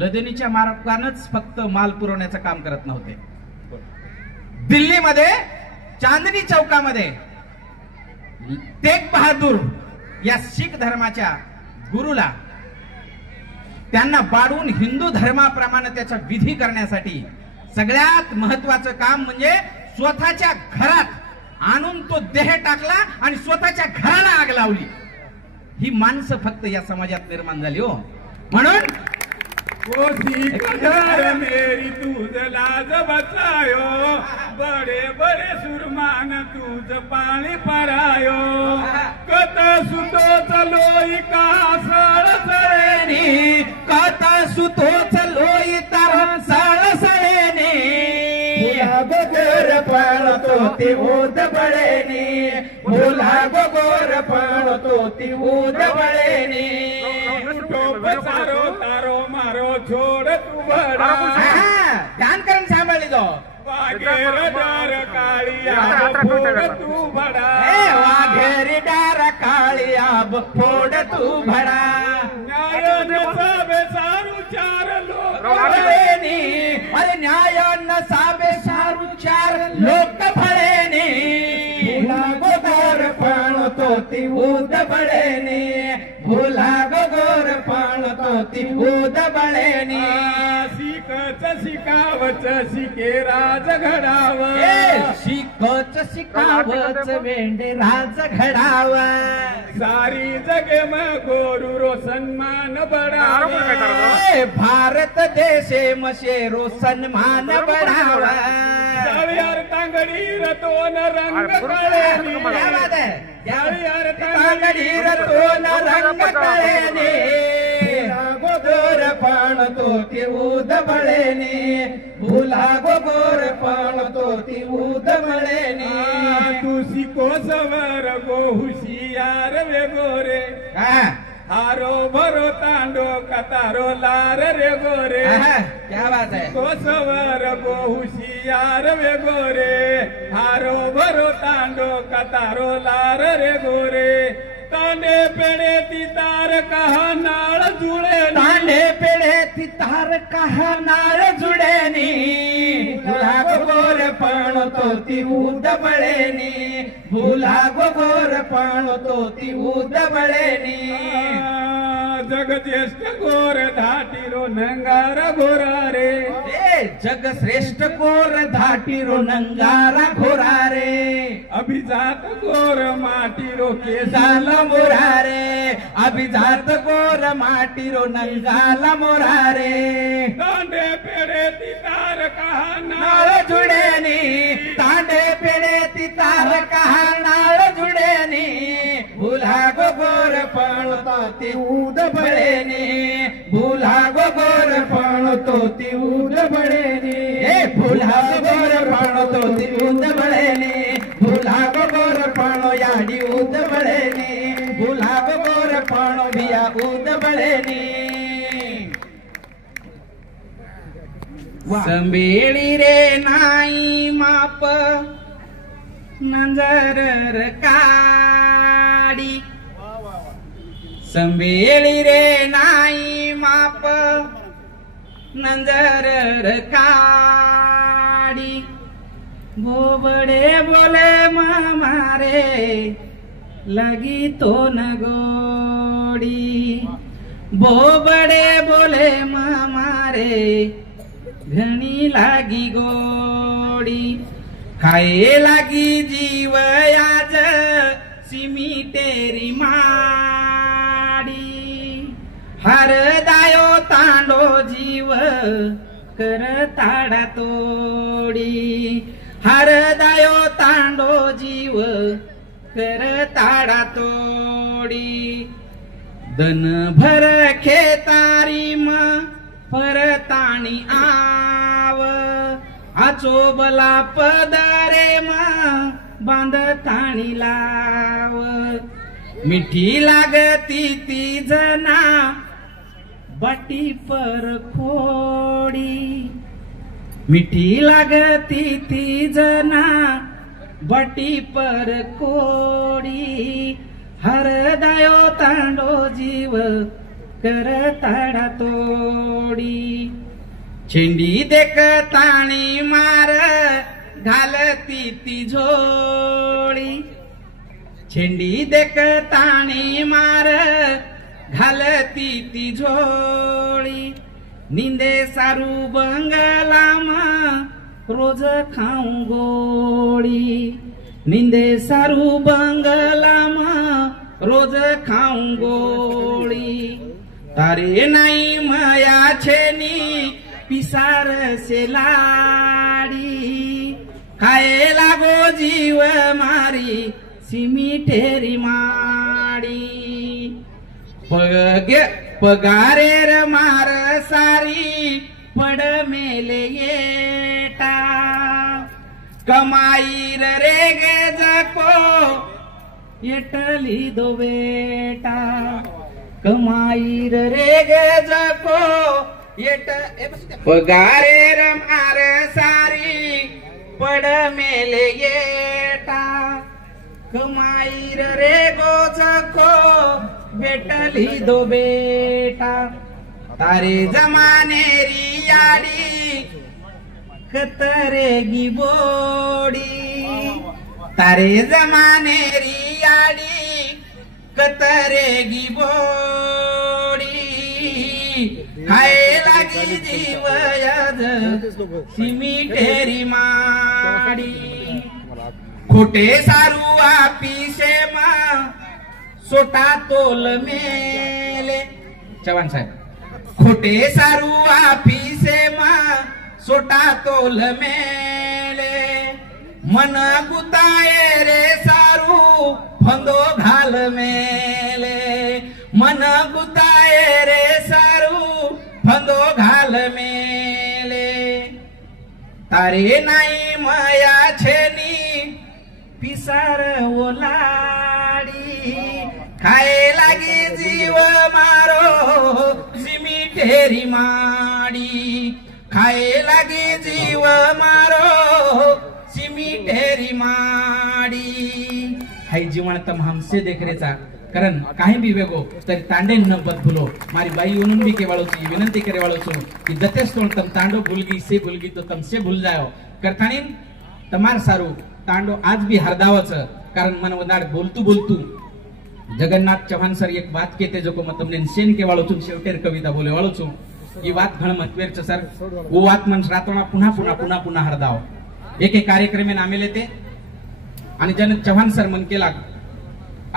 लदेनीच्या मार्गानच फक्त माल पुरवण्याचं काम करत नव्हते दिल्लीमध्ये चांदनी चौकामध्ये तेग बहादूर या शीख धर्माच्या गुरुला त्यांना बाळून हिंदू धर्माप्रमाणे त्याचा विधी करण्यासाठी सगळ्यात महत्वाचं काम म्हणजे स्वतःच्या घरात आणून तो देह टाकला आणि स्वतःच्या घराला आग लावली ही माणसं फक्त या समाजात निर्माण झाली हो म्हणून ओसी कदर मेरी तुझ लाज बचायो बडे बडे सुरमान तुझ पाणी परायो कत सुतो चलोई का सळसळेनी कत सुतो चलोई ता सळसळेनी गोर पाळतो ती उदबळेनी भुला गोर पाळतो ती उदबळेनी सारो तारो मारो छोड़ तू बड़ा ध्यान करून सांभाळी जो वाघेर डार काळिया फोड तू बड़ा वाघेरी डार काळिया फोड तू भडा न्याय नसावे सारू चार लोक अरे न्याय नसावे सारू चार लोक फळेनी गोर पाळतो ती उदबळेनी भुला गोर पाळतो ती उदबळेनी शिकच शिकाव शिकावच शिके राज घडाव शिकोच शिकावच वेंडे राज घडाव सारी जगे मग गोरू रो सन्मान बढावा भारत देशे मशेरो सन्मान बढावा जाळीयार तांगडी रतोन रंग कळेनी जाळीयार तांगडी रतोन रंग कळेनी गोर पण तो ती उदबळेनी भुला गोर पण तो ती उदबळेनी तू शिको सवर गो हुशियार वे गोरे हारो भरो तांडो कतारो लार रे गोरे क्या बात है तो सवर गो हुशियार वे गोरे हारो भरो तांडो कतारो लार रे गोरे तांडे पेड़े ती तार कहा नाळ जुळे तांडे पेड़े ती तार कहा नाळ जुळेनी भुला गोर पण तो ती उदबळेनी भुला गोर पण तो ती उदबळेनी जगज्येष्ठ गोर धाटीरो नंगार घोरा रे जग श्रेष्ठ गोर धाटीरो नंगारा घोरा रे अभिजात गोर माटीरो केसाला मोरारे अभिजात गोर माटीरो नंगाला मोरारे तांडे पेड़े ती तार कहा नाळ जुडेनी तांडे पेड़े ती तार कहा नाळ जुडेनी भुला गोर पण तो ती उदबळेनी भुला गोर पण तो ती उदबळेनी भुला गोर पण तो ती उदबळेनी भुला गोर पण याडी उदबळेनी भुला गोर पण बिया उदबळेनी संबेळी रे नाही माप नंजर काडी संबेळी रे नाही माप नंजर काडी बोबडे बोले मारे लगी तो न गोडी बोबडे बोले मारे घणी लागी गोडी खाये लागी जीव आज सिमिटेरी माडी हर दायो तांडो जीव कर ताडा तोडी हर दायो तांडो जीव कर ताडा तोडी दन भर खेतारी म परताणी आव आचोबला पदारे मा बांधताणी लाव मिठी लागती ती जना बाटी पर खोडी मिठी लागती ती जना बाटी पर खोडी हर दायो तांडो जीव कर ताडा तोडी छेंडी देख ताणी मार घालती ती झोळी छेंडी देख ताणी मार घालती ती झोळी निंदे सारू बंगलामा रोज खाऊ गोळी निंदे सारू बंगलामा रोज खाऊ गोळी तारे नाही मया छेनी पिसार से लाडी खाए लागो जीव मारी सिमिटेरी माडी पगारेर मार सारी पड मेले येटा कमाईर रे गे जको येटली दो बेटा कमाईर रे गे जको येट पगारेर मार सारी पड मेले येटा कमाईर रे गो जको बेटली दो बेटा तारे जमानेरी याडी कतरेगी बोडी तारे जमानेरी याडी कतरेगी बोडी खाए लागी जीव याद सिमिटेरी माडी खोटे सारू आपीसे मा सोटा तोल मेले चव्हाण साहेब खोटे सारू आपीसे मा सोटा तोल मेले मन गुताए रे सारू फंदो घाल मेले मन गुताए रे सारू फंदो घाल मेले तारे नाही माया छेनी पिसार ओलाडी खाए लागी जीव मारो सिमिटेरी माडी खाए लागी जीव मारो सिमिटेरी माडी हाई जीवन तम हमसे देखरेचा कारण काही बी वेगो तरी तांडे न बदभुलो मारी बाई उनुन भी केवाळो छी विनंती करेवाळो છું कि जतेस तोण तम तांडो भूलगी से भूलगी तो तम से भूल जायो करताणी तमार सारू तांडो आज भी हरदावच कारण मन वनाड बोलतू जगन्नाथ चव्हाण सर एक बात कहते जो को मैं तमने सेन केवाळो છું शेवटेर कविता बोलेवाळो છું ये बात घण महत्वेर छ सर वो बात मन रातोना पुन्हा हरदाव एक कार्यक्रम में नामे लेते आणि जन चव्हाण सर मन केला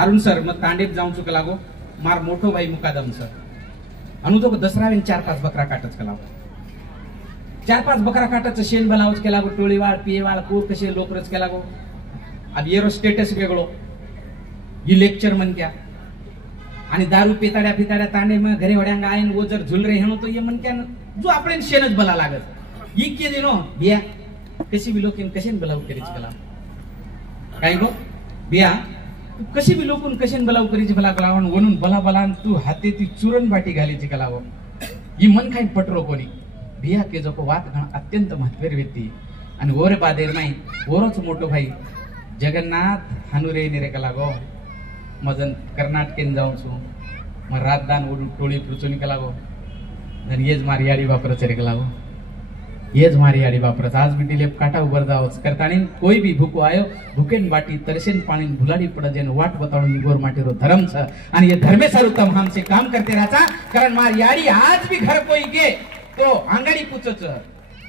अरुण सर मग तांडेप जाऊन चुक लागो मार मोठो भाई मुकादम सर अनु तो दसरा वेन 4-5 बकरा काटच केला 4-5 बकरा काटच शेन बनावच केला गो टोळीवाळ पियेवाळ को कसे लोकरच केला गो अब येरो स्टेटस वेगळो ये लेक्चर मन क्या आणि दारू पिताड्या तांडे मग घरे वड्यांगा आईन वो जर झुल रे हेणो तो ये मन क्या जो आपण शेनच बला लागत ई के दिनो बिया कशी बी लोकन कशेन बलाव करीच केला काय गो बिया तू कशी बी लोकून कशेन बलाव करीच भला लावून वणून बला तू हाते ती चुरण बाटी घालीची कलावो ही मन काही पटरो कोणी बिया के जो को वात घण अत्यंत महत्वेर व्यक्ती आणि ओरे बादेर नाही ओरोच मोठो भाई जगन्नाथ हानुरे निरे कलागो मजन कर्नाटकेन जाऊन छु मग रातदान ओडून टोळी पुचून कलागो धन येज मारी याडी वापरच रे कलागो येज मारी याडी वापरच आज भी डिलेप काटा उबर जावच करताणी कोई भी भूको आयो भूकेन बाटी तरसेन पाणी भुलाडी पड जेन वाट बतावून ही गोर माटीरो धर्म छ आणि ये धर्मे सारू तम हमसे काम करते राचा कारण मार याडी आज भी घर कोई गे तो आंगडी पुचच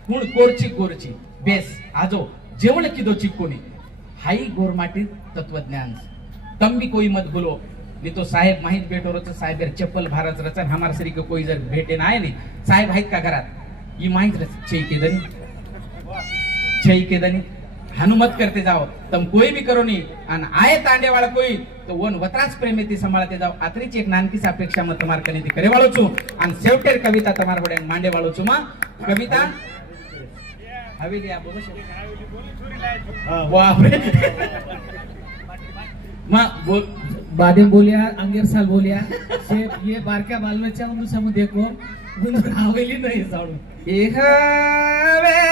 कुण कोरची बेस आजो जेवण किदो चिकोनी हाई गोर माटी तत्वज्ञान तम भी कोई मत बोलो नहीं तो साहेब माहित बेटो रोच साहेब चप्पल भारत रचन हमार सरी को कोई जर भेटे ना आए नहीं साहेब आहेत का घरात ये माहित छई के दनी हनुमत करते जाओ तम कोई भी करो नहीं अन आए तांडे वाला कोई तो वन वत्राच प्रेमेती संभाळते जाओ आतरीच एक नानकीस अपेक्षा मत तमार कनेती करे वाळो छु अन सेवटेर कविता तमार वडे मांडे वाळो छु मा कविता हवेली आ बोलो वाह मां बादे बोलिया अंगेर साल बोलिया से ये बारक्या बालबच्चा उन समु देखो उन हवेली नहीं साडू ए हवेली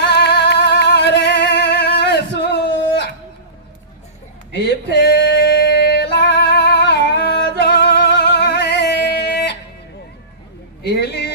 गुलारे सु ए फेला जोए एली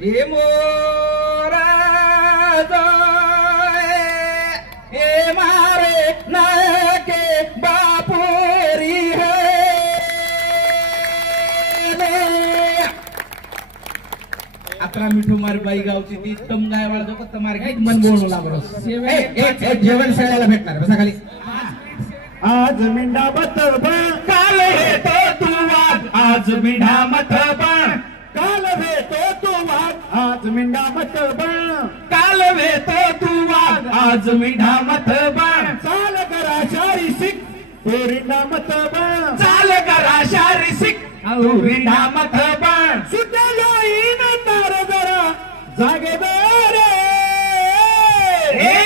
ये मोरा ये मारे नाके बापुरी है अकरा मिठू मारी बाई गावची ती तम गायवाळ जो तुम्हारे गीत मन बोलला बरोबर जेवण सगळ्याला भेटणार बसा खाली आज मिंडा मतबा काल हे तो तू वाद आज मिंडा मतबा काल वे तो तू वाद आज मिंडा मतबा काल वे तो तू वाद आज मिंडा मतबा चाल करा शारी सिक रिंडा मतबा चाल करा शारी सिक रिंडा मतबा सुटलो इन तार जरा जागेदार हे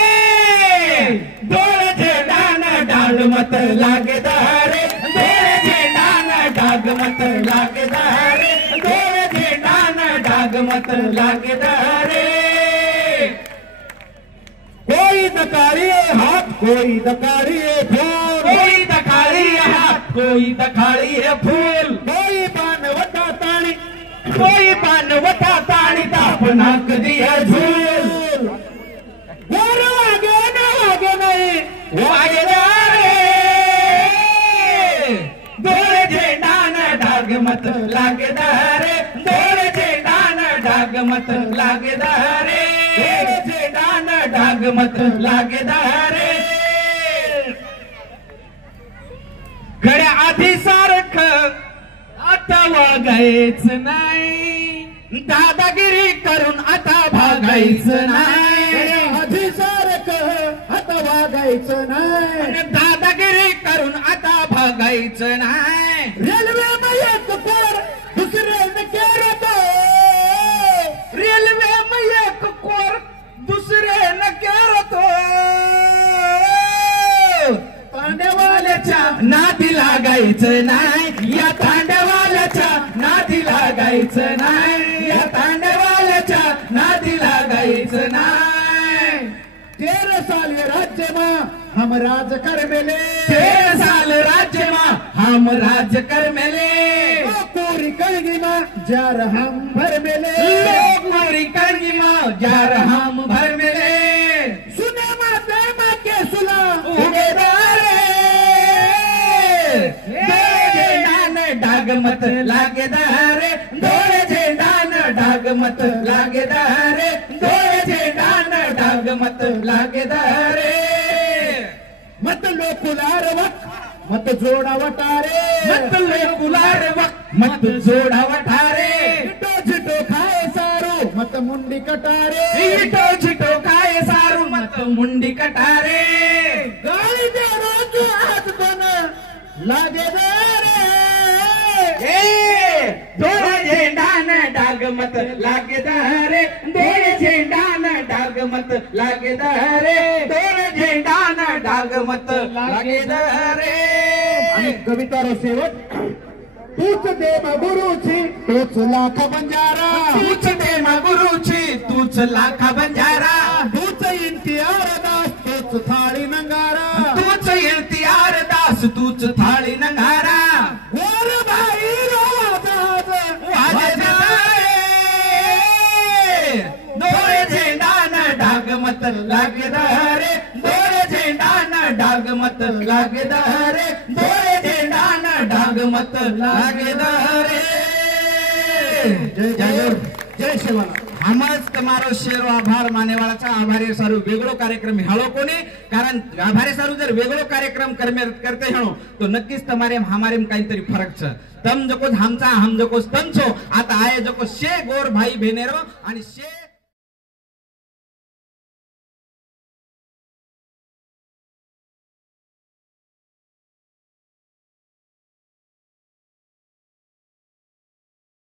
डोळे डान डाग मत लागदारे डोळे डान डाग मत लागदारे डोळे डान डाग मत लागदारे कोई न दकाड़िए हाथ कोई दकाड़िए फूल कोई दखाड़िए हाथ कोई दखाड़िए फूल कोई पान वटा ताणी कोई पान वटा ताणी तापना दिया झूल गोर आगे न आगे नहीं वो आगे रे दोरे झेंडा न डाग मत लागदारे दोरे झेंडा न डाग मत लागदारे दोरे झेंडा न डाग मत लागदारे गड्या आधी सारखं आता वागायच नाही दादागिरी करून आता भागायचं नाही आधी सारखं आता वागायचं नाही दादागिरी करून आता भागायचं नाही रेल्वे में एक कोर दुसरे में केरतो रेल्वे में एक कोर दुसरे न केरतो तांड्यावाल्याच्या नादी लागायचं नाही या तांड्यावाल्याच्या नादी लागायचं नाही या तांड्यावाल्याच्या नादी लागायचं नाही 13 साल ये राज्य में हम राज कर मेले 13 साल राज्य में हम राज कर मेले कोरी कलगी में जार हम भर मेले लोरी करगी में जार हम भर मेले सुने माते माँ के सुना उगेदारे दोरे झेंडान डाग मत लागेदारे दोरे झेंडान डाग मत लागेदारे दोरे झेंडान डाग मत लागेदारे मत लोकुलार वक मत जोड़ा वटारे मत लेकुलार वक्त मत जोड़ा वठारे जिटो जिटो खाए सारो मत मुंडी कटारे इटो छिटो खाए सारू मत मुंडी कटारे गाली दे रोज हाथ बन लागे रे दोरे झेंडान डाग मत लागेदारे दोरे झेंडान डाग मत लागेदारे दोरे झेंडान डाग मत लागेदारे आणि कवितारो शेवट तूच देव गुरुची तूच लाख बंजारा तूच देमा गुरुची तूच लाखा बंजारा तूच इंतियार दास तूच थाळी नंगारा तूच इल्तियार दास तूच थाळी नंगारा वर भाई दोरे झेंडान डाग मत लागेदारे दोरे झेंडान डाग मत लागेदारे दोरे झेंडान डाग मत लागेदारे जय शिवाला આમાં જ તમારો શેરો આભાર માનેવાળા છે આભારી સારું વેગળો કાર્યક્રમ હેળો કોને કારણ આભારી સારું જર વેગળો કાર્યक्रम करते हेळो तो नक्कीच તમારે हमारे काहीतरी फरक છે तम जको हमचा हम जको तम छो आता आये जको शे गोर भाई बहिणेरो आणि शे